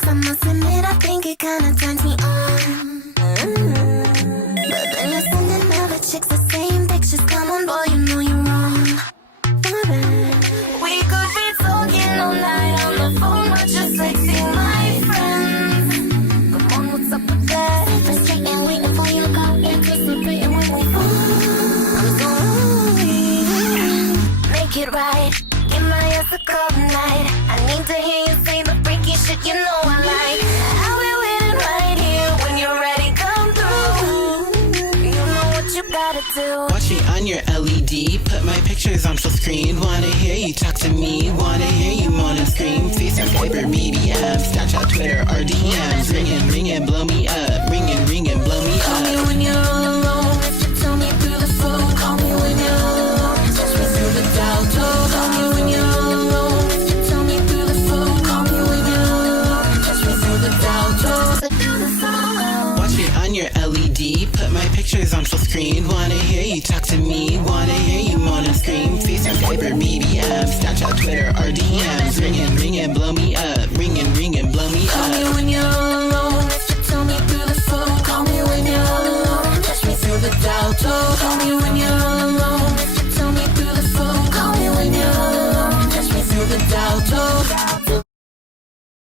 pics, I must admit, I think it kinda turns me on. But then you're sending other chicks the same pictures. Come on, boy, you know you're wrong. We could be talking all night on the phone, but just texting my friends. Come on, what's up with that? Frustrating, waiting for you to call, anticipating when we fall. I'm so lonely. Make it right. Give my ass a call tonight. I need to hear you say the freaky shit you know I like. I'll be waiting right here when you're ready, come through. You know what you gotta do. Watch me on your LED, put my pictures on full screen. Wanna hear you talk to me, wanna hear you moan and scream. FaceTime, Viber, BBM, Snapchat, Twitter, or DMs. Ring and blow me up, ring and blow me Call me up. when you're all alone. If you tell me through the phone. Call me when you're all alone. Touch me through the dial tone. Call me when you're all alone. If you tell me through the phone. Call me when you're all alone. Touch me through the dial tone. Through the phone. Watch me on your LED, put my pictures on full screen. Wanna hear you talk to me, wanna hear you moan and scream. FaceTime, Viber, BBM, Snapchat, Twitter, or DMs. Ring and blow me up.